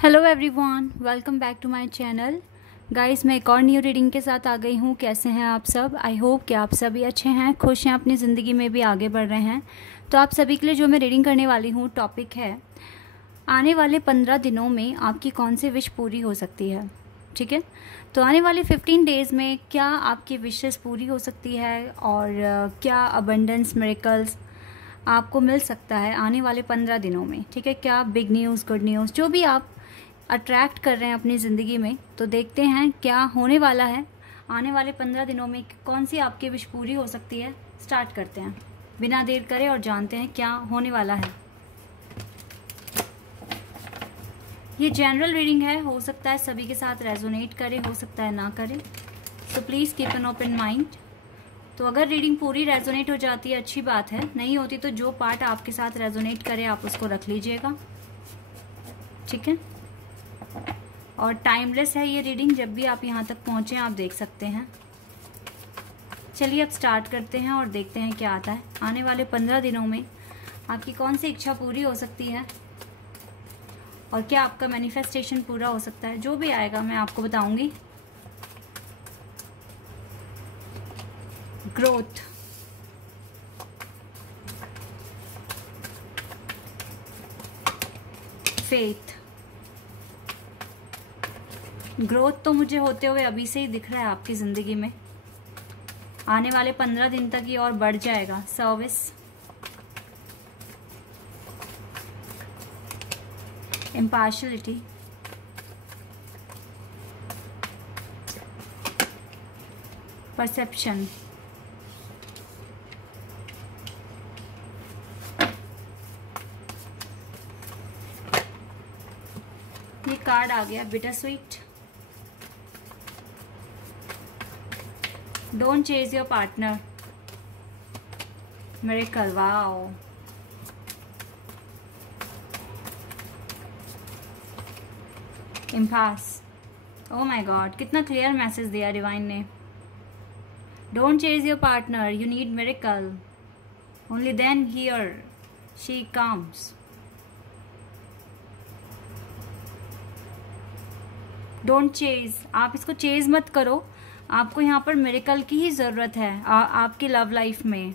Hello everyone, welcome back to my channel. Guys, मैं एक और न्यू रीडिंग के साथ आ गई हूँ। कैसे हैं आप सब? आई होप कि आप सभी अच्छे हैं, खुश हैं, अपनी ज़िंदगी में भी आगे बढ़ रहे हैं। तो आप सभी के लिए जो मैं रीडिंग करने वाली हूँ, टॉपिक है आने वाले 15 दिनों में आपकी कौन सी विश पूरी हो सकती है। ठीक है, तो आने वाले 15 डेज़ में क्या आपकी विशेस पूरी हो सकती है और क्या अबंडेंस मिरेकल्स आपको मिल सकता है आने वाले 15 दिनों में। ठीक है, क्या बिग न्यूज़, गुड न्यूज़, जो भी आप अट्रैक्ट कर रहे हैं अपनी ज़िंदगी में, तो देखते हैं क्या होने वाला है आने वाले 15 दिनों में, कौन सी आपकी विश पूरी हो सकती है। स्टार्ट करते हैं बिना देर करे और जानते हैं क्या होने वाला है। ये जनरल रीडिंग है, हो सकता है सभी के साथ रेजोनेट करे, हो सकता है ना करे, so please keep an open mind. तो अगर रीडिंग पूरी रेजोनेट हो जाती है अच्छी बात है, नहीं होती तो जो पार्ट आपके साथ रेजोनेट करे आप उसको रख लीजिएगा। ठीक है, और टाइमलेस है ये रीडिंग, जब भी आप यहाँ तक पहुँचे आप देख सकते हैं। चलिए अब स्टार्ट करते हैं और देखते हैं क्या आता है। आने वाले 15 दिनों में आपकी कौन सी इच्छा पूरी हो सकती है और क्या आपका मैनिफेस्टेशन पूरा हो सकता है। जो भी आएगा मैं आपको बताऊंगी। Growth, faith. ग्रोथ तो मुझे होते हुए अभी से ही दिख रहा है आपकी ज़िंदगी में, आने वाले 15 दिन तक ये और बढ़ जाएगा। सर्विस, इम्पार्शलिटी, परसेप्शन, ये कार्ड आ गया bitter sweet. Don't chase your partner, miracle, wow. Impasse, oh my god, कितना क्लियर मैसेज दिया डिवाइन ने। Don't chase your partner, you need miracle, only then ही और शी कम्स। डोंट चेज, आप इसको चेज मत करो, आपको यहाँ पर मिरेकल की ही ज़रूरत है आपकी लव लाइफ में,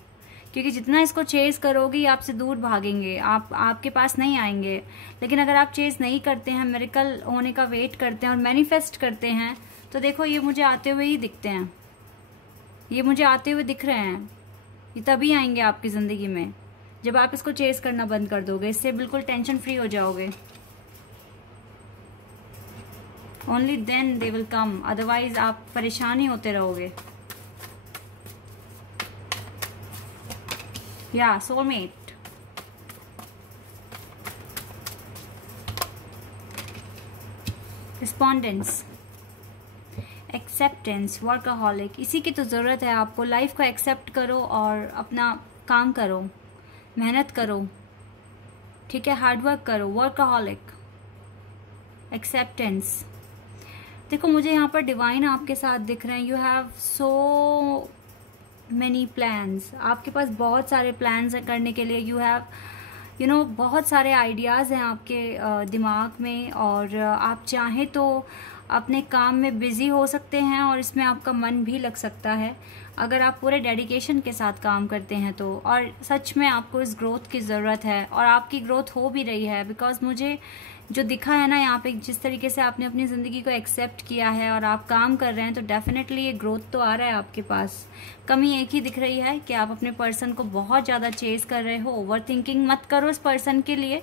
क्योंकि जितना इसको चेज करोगे ये आपसे दूर भागेंगे, आपके पास नहीं आएंगे। लेकिन अगर आप चेज नहीं करते हैं, मिरेकल होने का वेट करते हैं और मैनिफेस्ट करते हैं, तो देखो ये मुझे आते हुए ही दिखते हैं, ये मुझे आते हुए दिख रहे हैं। ये तभी आएंगे आपकी ज़िंदगी में जब आप इसको चेज करना बंद कर दोगे, इससे बिल्कुल टेंशन फ्री हो जाओगे। Only then they will come, otherwise आप परेशान ही होते रहोगे। या सोलमेट, रिस्पॉन्डेंस, एक्सेप्टेंस, वर्कaholic, इसी की तो ज़रूरत है आपको। लाइफ को एक्सेप्ट करो और अपना काम करो, मेहनत करो। ठीक है, हार्डवर्क करो, वर्कaholic, एक्सेप्टेंस। देखो मुझे यहाँ पर डिवाइन आपके साथ दिख रहे हैं। You have so many plans, आपके पास बहुत सारे प्लान्स हैं करने के लिए। यू हैव बहुत सारे आइडियाज़ हैं आपके दिमाग में, और आप चाहें तो अपने काम में बिज़ी हो सकते हैं और इसमें आपका मन भी लग सकता है अगर आप पूरे डेडिकेशन के साथ काम करते हैं तो। और सच में आपको इस ग्रोथ की ज़रूरत है और आपकी ग्रोथ हो भी रही है, बिकॉज मुझे जो दिखा है ना यहाँ पे, जिस तरीके से आपने अपनी ज़िंदगी को एक्सेप्ट किया है और आप काम कर रहे हैं, तो डेफिनेटली ये ग्रोथ तो आ रहा है आपके पास। कमी एक ही दिख रही है कि आप अपने पर्सन को बहुत ज़्यादा चेज कर रहे हो। ओवर थिंकिंग मत करो इस पर्सन के लिए।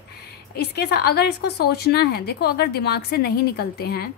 इसके साथ अगर इसको सोचना है, देखो अगर दिमाग से नहीं निकलते हैं,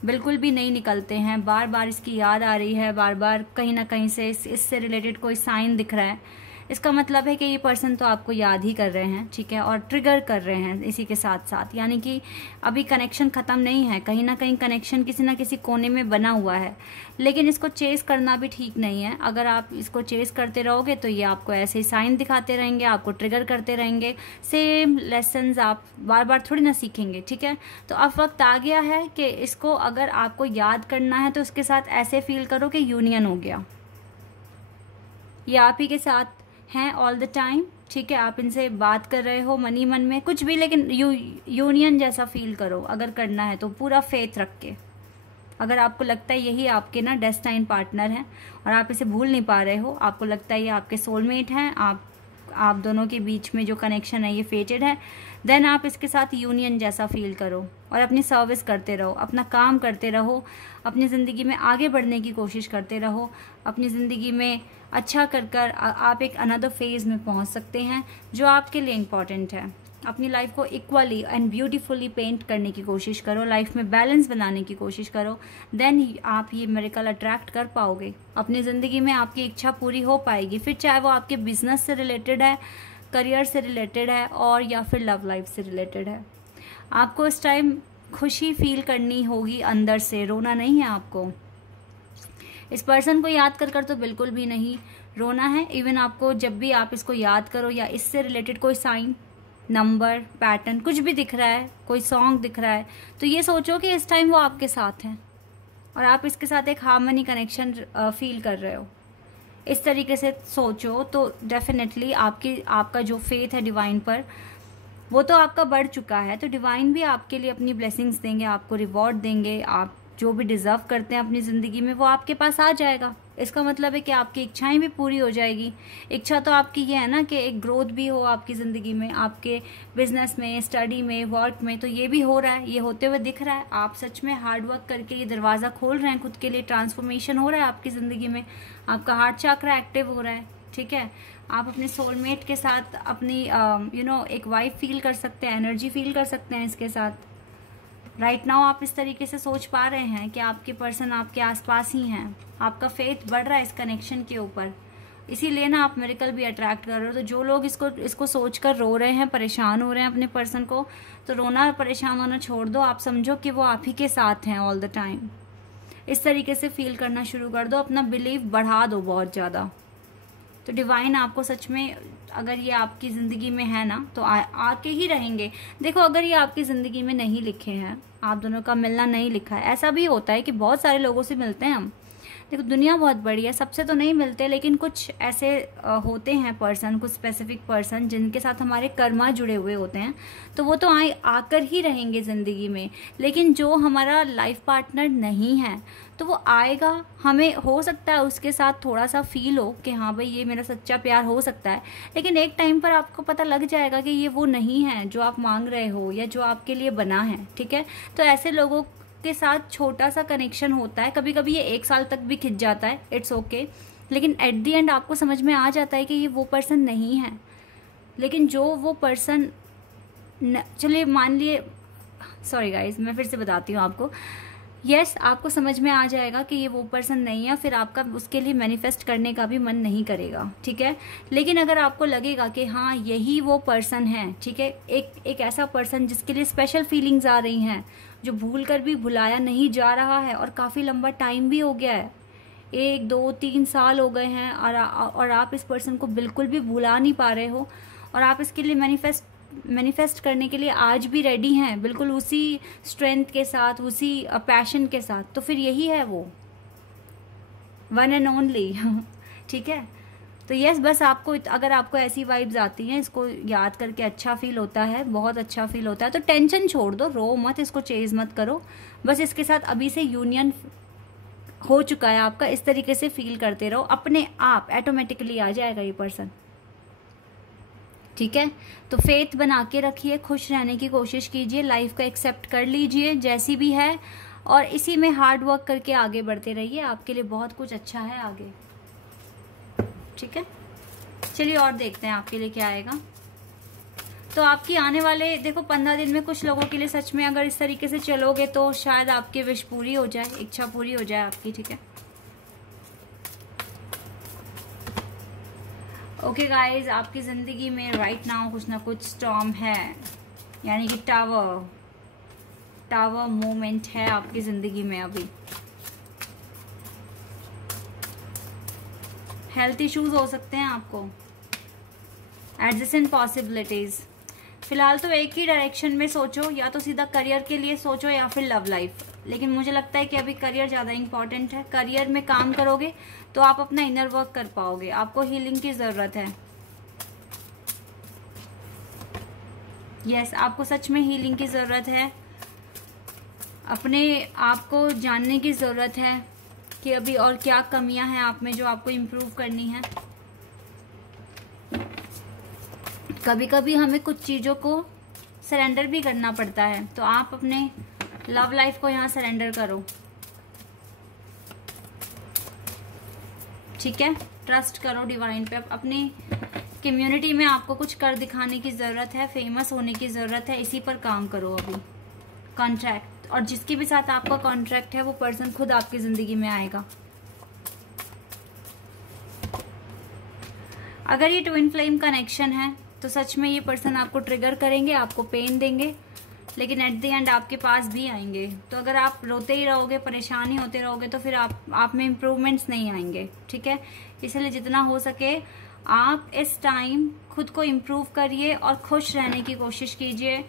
बिल्कुल भी नहीं निकलते हैं, बार बार इसकी याद आ रही है, बार बार कहीं ना कहीं से इससे रिलेटेड कोई साइन दिख रहा है, इसका मतलब है कि ये पर्सन तो आपको याद ही कर रहे हैं। ठीक है, और ट्रिगर कर रहे हैं इसी के साथ साथ, यानी कि अभी कनेक्शन ख़त्म नहीं है, कहीं ना कहीं कनेक्शन किसी ना किसी कोने में बना हुआ है। लेकिन इसको चेस करना भी ठीक नहीं है। अगर आप इसको चेस करते रहोगे तो ये आपको ऐसे ही साइन दिखाते रहेंगे, आपको ट्रिगर करते रहेंगे। सेम लेसन्स आप बार बार थोड़ी ना सीखेंगे। ठीक है, तो अब वक्त आ गया है कि इसको अगर आपको याद करना है तो उसके साथ ऐसे फील करो कि यूनियन हो गया, ये आप ही के साथ हैं ऑल द टाइम। ठीक है, आप इनसे बात कर रहे हो मनी मन में कुछ भी, लेकिन यूनियन जैसा फील करो अगर करना है तो, पूरा फेथ रख के। अगर आपको लगता है यही आपके ना डेस्टाइन पार्टनर है और आप इसे भूल नहीं पा रहे हो, आपको लगता है ये आपके सोलमेट हैं, आप दोनों के बीच में जो कनेक्शन है ये फेटेड है, देन आप इसके साथ यूनियन जैसा फील करो और अपनी सर्विस करते रहो, अपना काम करते रहो, अपनी ज़िंदगी में आगे बढ़ने की कोशिश करते रहो। अपनी ज़िंदगी में अच्छा कर आप एक अनदर फेज़ में पहुंच सकते हैं जो आपके लिए इम्पॉर्टेंट है। अपनी लाइफ को इक्वली एंड ब्यूटीफुली पेंट करने की कोशिश करो, लाइफ में बैलेंस बनाने की कोशिश करो, देन आप ये मिरेकल अट्रैक्ट कर पाओगे। अपनी ज़िंदगी में आपकी इच्छा पूरी हो पाएगी, फिर चाहे वो आपके बिजनेस से रिलेटेड है, करियर से रिलेटेड है और या फिर लव लाइफ से रिलेटेड है। आपको इस टाइम खुशी फील करनी होगी अंदर से, रोना नहीं है आपको। इस पर्सन को याद कर तो बिल्कुल भी नहीं रोना है। इवन आपको जब भी आप इसको याद करो या इससे रिलेटेड कोई साइन, नंबर, पैटर्न कुछ भी दिख रहा है, कोई सॉन्ग दिख रहा है, तो ये सोचो कि इस टाइम वो आपके साथ हैं और आप इसके साथ एक हार्मनी कनेक्शन फील कर रहे हो। इस तरीके से सोचो तो डेफिनेटली आपका जो फेथ है डिवाइन पर, वो तो आपका बढ़ चुका है, तो डिवाइन भी आपके लिए अपनी ब्लेसिंग्स देंगे, आपको रिवॉर्ड देंगे। आप जो भी डिज़र्व करते हैं अपनी ज़िंदगी में वो आपके पास आ जाएगा। इसका मतलब है कि आपकी इच्छाएं भी पूरी हो जाएगी। इच्छा तो आपकी ये है ना कि एक ग्रोथ भी हो आपकी ज़िंदगी में, आपके बिजनेस में, स्टडी में, वर्क में, तो ये भी हो रहा है, ये होते हुए दिख रहा है। आप सच में हार्ड वर्क करके ये दरवाज़ा खोल रहे हैं खुद के लिए, ट्रांसफॉर्मेशन हो रहा है आपकी ज़िंदगी में, आपका हार्ट चक्र एक्टिव हो रहा है। ठीक है, आप अपने सोलमेट के साथ अपनी एक वाइब फील कर सकते हैं, एनर्जी फील कर सकते हैं इसके साथ। राइट नाउ आप इस तरीके से सोच पा रहे हैं कि आपके पर्सन आपके आसपास ही हैं, आपका फेथ बढ़ रहा है इस कनेक्शन के ऊपर, इसीलिए ना आप मिरेकल भी अट्रैक्ट कर रहे हो। तो जो लोग इसको सोचकर रो रहे हैं, परेशान हो रहे हैं अपने पर्सन को, तो रोना परेशान होना छोड़ दो। आप समझो कि वो आप ही के साथ हैं ऑल द टाइम। इस तरीके से फील करना शुरू कर दो, अपना बिलीव बढ़ा दो बहुत ज़्यादा। तो डिवाइन आपको सच में, अगर ये आपकी ज़िंदगी में है ना, तो आके ही रहेंगे। देखो, अगर ये आपकी ज़िंदगी में नहीं लिखे हैं, आप दोनों का मिलना नहीं लिखा है, ऐसा भी होता है कि बहुत सारे लोगों से मिलते हैं हम। देखो, दुनिया बहुत बड़ी है, सबसे तो नहीं मिलते, लेकिन कुछ ऐसे होते हैं पर्सन, कुछ स्पेसिफिक पर्सन जिनके साथ हमारे कर्मा जुड़े हुए होते हैं, तो वो तो आकर ही रहेंगे ज़िंदगी में। लेकिन जो हमारा लाइफ पार्टनर नहीं है, तो वो आएगा, हमें हो सकता है उसके साथ थोड़ा सा फील हो कि हाँ भाई ये मेरा सच्चा प्यार हो सकता है, लेकिन एक टाइम पर आपको पता लग जाएगा कि ये वो नहीं है जो आप मांग रहे हो या जो आपके लिए बना है। ठीक है, तो ऐसे लोगों के साथ छोटा सा कनेक्शन होता है, कभी कभी ये 1 साल तक भी खिंच जाता है, इट्स ओके, लेकिन एट दी एंड आपको समझ में आ जाता है कि ये वो पर्सन नहीं है। लेकिन जो वो पर्सन, चलिए मान लिए, सॉरी गाइज मैं फिर से बताती हूँ आपको, यस आपको समझ में आ जाएगा कि ये वो पर्सन नहीं है, फिर आपका उसके लिए मैनिफेस्ट करने का भी मन नहीं करेगा। ठीक है, लेकिन अगर आपको लगेगा कि हाँ यही वो पर्सन है, ठीक है, एक ऐसा पर्सन जिसके लिए स्पेशल फीलिंग्स आ रही हैं, जो भूल कर भी भुलाया नहीं जा रहा है और काफ़ी लंबा टाइम भी हो गया है, 1, 2, 3 साल हो गए हैं, और आप इस पर्सन को बिल्कुल भी भुला नहीं पा रहे हो, और आप इसके लिए मैनिफेस्ट करने के लिए आज भी रेडी हैं, बिल्कुल उसी स्ट्रेंथ के साथ, उसी पैशन के साथ, तो फिर यही है वो वन एंड ओनली। ठीक है, तो यस, बस आपको, अगर आपको ऐसी वाइब्स आती हैं, इसको याद करके अच्छा फील होता है, बहुत अच्छा फील होता है, तो टेंशन छोड़ दो, रो मत, इसको चेज मत करो, बस इसके साथ अभी से यूनियन हो चुका है आपका, इस तरीके से फील करते रहो, अपने आप ऑटोमेटिकली आ जाएगा ये पर्सन। ठीक है, तो फेथ बना के रखिए, खुश रहने की कोशिश कीजिए, लाइफ को एक्सेप्ट कर लीजिए जैसी भी है, और इसी में हार्ड वर्क करके आगे बढ़ते रहिए, आपके लिए बहुत कुछ अच्छा है आगे। ठीक है, चलिए और देखते हैं आपके लिए क्या आएगा। तो आपकी आने वाले, देखो 15 दिन में कुछ लोगों के लिए सच में अगर इस तरीके से चलोगे तो शायद आपकी विश पूरी हो जाए, इच्छा पूरी हो जाए आपकी। ठीक है, ओके गाइज, आपकी ज़िंदगी में राइट नाउ कुछ ना कुछ स्टॉर्म है, यानी कि टावर मोमेंट है आपकी ज़िंदगी में अभी। हेल्थ इश्यूज हो सकते हैं आपको, एडजेसेंट पॉसिबिलिटीज। फिलहाल तो एक ही डायरेक्शन में सोचो, या तो सीधा करियर के लिए सोचो या फिर लव लाइफ, लेकिन मुझे लगता है कि अभी करियर ज़्यादा इंपॉर्टेंट है। करियर में काम करोगे तो आप अपना इनर वर्क कर पाओगे, आपको हीलिंग की ज़रूरत है। यस, आपको सच में हीलिंग की ज़रूरत है, अपने आप को जानने की ज़रूरत है कि अभी और क्या कमियां हैं आप में जो आपको इम्प्रूव करनी है। कभी कभी हमें कुछ चीज़ों को सरेंडर भी करना पड़ता है, तो आप अपने लव लाइफ को यहाँ सरेंडर करो, ठीक है। ट्रस्ट करो डिवाइन पे। अपनी कम्युनिटी में आपको कुछ कर दिखाने की ज़रूरत है, फेमस होने की ज़रूरत है, इसी पर काम करो अभी। कॉन्ट्रैक्ट, और जिसके भी साथ आपका कॉन्ट्रैक्ट है वो पर्सन खुद आपकी ज़िंदगी में आएगा। अगर ये ट्विन फ्लेम कनेक्शन है तो सच में ये पर्सन आपको ट्रिगर करेंगे, आपको पेन देंगे, लेकिन एट द एंड आपके पास भी आएंगे। तो अगर आप रोते ही रहोगे, परेशान ही होते रहोगे, तो फिर आप में इम्प्रूवमेंट्स नहीं आएंगे, ठीक है। इसलिए जितना हो सके आप इस टाइम खुद को इम्प्रूव करिए और खुश रहने की कोशिश कीजिए।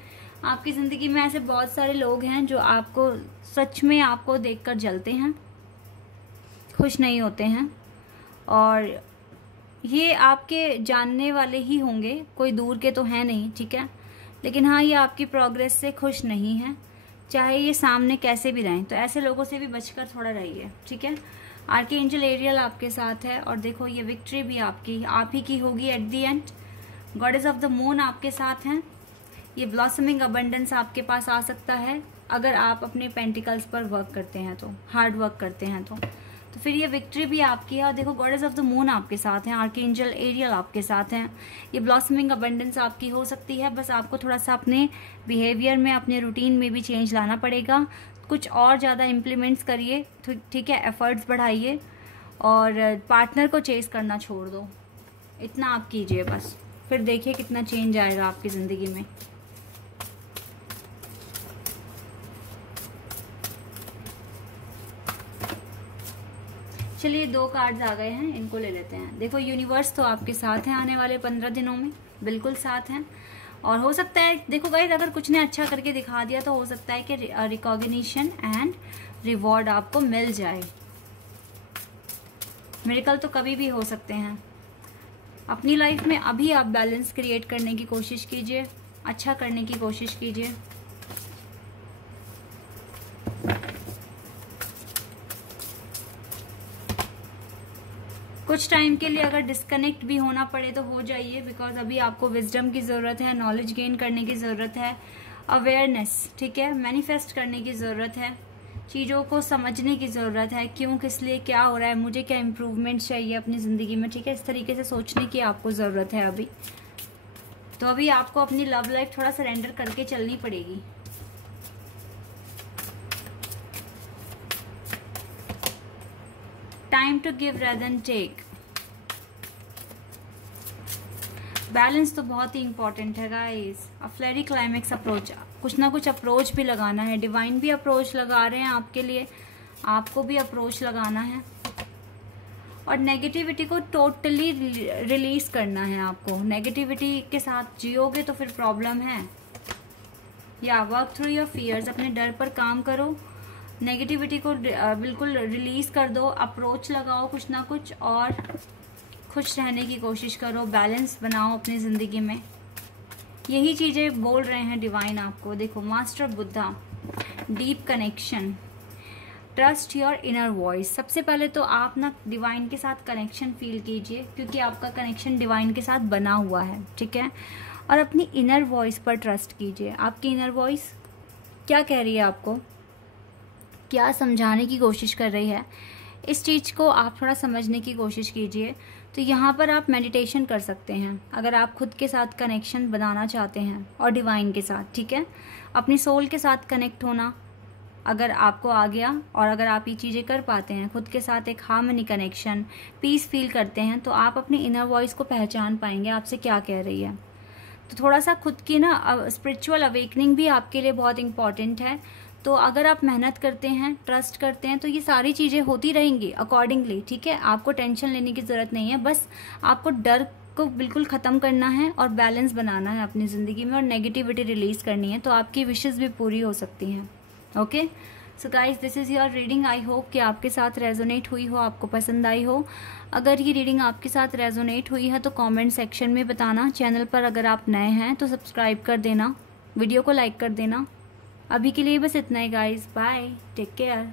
आपकी ज़िंदगी में ऐसे बहुत सारे लोग हैं जो आपको सच में आपको देखकर जलते हैं, खुश नहीं होते हैं, और ये आपके जानने वाले ही होंगे, कोई दूर के तो हैं नहीं, ठीक है। लेकिन हाँ, ये आपकी प्रोग्रेस से खुश नहीं है, चाहे ये सामने कैसे भी रहें। तो ऐसे लोगों से भी बचकर थोड़ा रहिए, ठीक है। आर्कएंजल एरियल आपके साथ है, और देखो ये विक्ट्री भी आपकी आप ही की होगी at the end. Goddess of the moon आपके साथ हैं। ये ब्लॉसमिंग अबंडेंस आपके पास आ सकता है अगर आप अपने पेंटिकल्स पर वर्क करते हैं, तो हार्ड वर्क करते हैं तो फिर ये विक्ट्री भी आपकी है। और देखो गॉडेस ऑफ द मून आपके साथ हैं, आर्कएंजल एरियल आपके साथ हैं। ये ब्लॉसमिंग अबंडेंस आपकी हो सकती है, बस आपको थोड़ा सा अपने बिहेवियर में, अपने रूटीन में भी चेंज लाना पड़ेगा। कुछ और ज़्यादा इम्प्लीमेंट्स करिए, ठीक है, एफर्ट्स बढ़ाइए, और पार्टनर को चेस करना छोड़ दो, इतना आप कीजिए बस। फिर देखिए कितना चेंज आएगा आपकी ज़िंदगी में। चलिए 2 कार्ड्स आ गए हैं, इनको ले लेते हैं। देखो यूनिवर्स तो आपके साथ है आने वाले 15 दिनों में, बिल्कुल साथ हैं। और हो सकता है, देखो गाइस, अगर कुछ ने अच्छा करके दिखा दिया तो हो सकता है कि रिकॉग्निशन एंड रिवॉर्ड आपको मिल जाए। मिरेकल तो कभी भी हो सकते हैं। अपनी लाइफ में अभी आप बैलेंस क्रिएट करने की कोशिश कीजिए, अच्छा करने की कोशिश कीजिए। कुछ टाइम के लिए अगर डिस्कनेक्ट भी होना पड़े तो हो जाइए, बिकॉज अभी आपको विजडम की ज़रूरत है, नॉलेज गेन करने की ज़रूरत है, अवेयरनेस, ठीक है, मैनिफेस्ट करने की ज़रूरत है, चीज़ों को समझने की ज़रूरत है, क्यों, किस लिए, क्या हो रहा है, मुझे क्या इम्प्रूवमेंट चाहिए अपनी ज़िंदगी में, ठीक है। इस तरीके से सोचने की आपको ज़रूरत है अभी। तो अभी आपको अपनी लव लाइफ थोड़ा सरेंडर करके चलनी पड़ेगी। Time to give rather than take. Balance तो बहुत ही इंपॉर्टेंट है guys. A flary climax approach, कुछ ना कुछ अप्रोच भी लगाना है। डिवाइन भी अप्रोच लगा रहे हैं आपके लिए, आपको भी अप्रोच लगाना है, और नेगेटिविटी को टोटली रिलीज करना है आपको। नेगेटिविटी के साथ जियोगे तो फिर प्रॉब्लम है। या वर्क थ्रू योर फियर्स, अपने डर पर काम करो, नेगेटिविटी को बिल्कुल रिलीज कर दो, अप्रोच लगाओ कुछ ना कुछ, और खुश रहने की कोशिश करो, बैलेंस बनाओ अपनी ज़िंदगी में। यही चीज़ें बोल रहे हैं डिवाइन आपको। देखो master Buddha, deep connection, trust your inner voice. सबसे पहले तो आप ना डिवाइन के साथ कनेक्शन फील कीजिए, क्योंकि आपका कनेक्शन डिवाइन के साथ बना हुआ है, ठीक है। और अपनी इनर वॉइस पर ट्रस्ट कीजिए। आपकी इनर वॉइस क्या कह रही है आपको, क्या समझाने की कोशिश कर रही है, इस चीज़ को आप थोड़ा समझने की कोशिश कीजिए। तो यहाँ पर आप मेडिटेशन कर सकते हैं अगर आप खुद के साथ कनेक्शन बनाना चाहते हैं, और डिवाइन के साथ, ठीक है। अपनी सोल के साथ कनेक्ट होना अगर आपको आ गया, और अगर आप ये चीज़ें कर पाते हैं, खुद के साथ एक हार्मनी कनेक्शन, पीस फील करते हैं, तो आप अपनी इनर वॉइस को पहचान पाएंगे आपसे क्या कह रही है। तो थोड़ा सा खुद की ना स्पिरिचुअल अवेकनिंग भी आपके लिए बहुत इंपॉर्टेंट है। तो अगर आप मेहनत करते हैं, ट्रस्ट करते हैं, तो ये सारी चीज़ें होती रहेंगी अकॉर्डिंगली, ठीक है। आपको टेंशन लेने की ज़रूरत नहीं है, बस आपको डर को बिल्कुल ख़त्म करना है और बैलेंस बनाना है अपनी ज़िंदगी में, और नेगेटिविटी रिलीज़ करनी है, तो आपकी विशेज़ भी पूरी हो सकती हैं। Okay, so guys, this is your reading. I hope कि आपके साथ रेजोनेट हुई हो, आपको पसंद आई हो। अगर ये रीडिंग आपके साथ रेजोनेट हुई है तो कमेंट सेक्शन में बताना। चैनल पर अगर आप नए हैं तो सब्सक्राइब कर देना, वीडियो को लाइक कर देना। अभी के लिए बस इतना ही गाइस, बाय, टेक केयर।